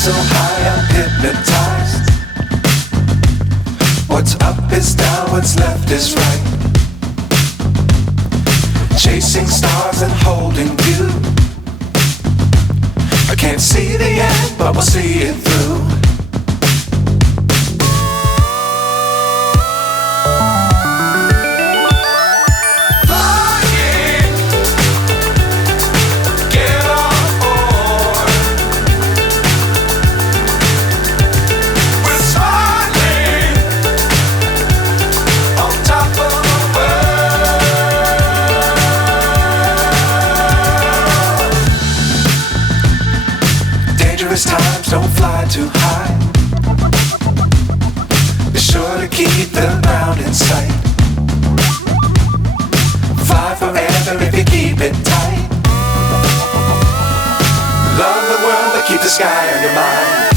so high I'm hypnotized. What's up is down, what's left is right. Chasing stars and holding you. I can't see the end, but we'll see it through. Dangerous times, don't fly too high. Be sure to keep the ground in sight. Fly forever if you keep it tight. Love the world, but keep the sky on your mind.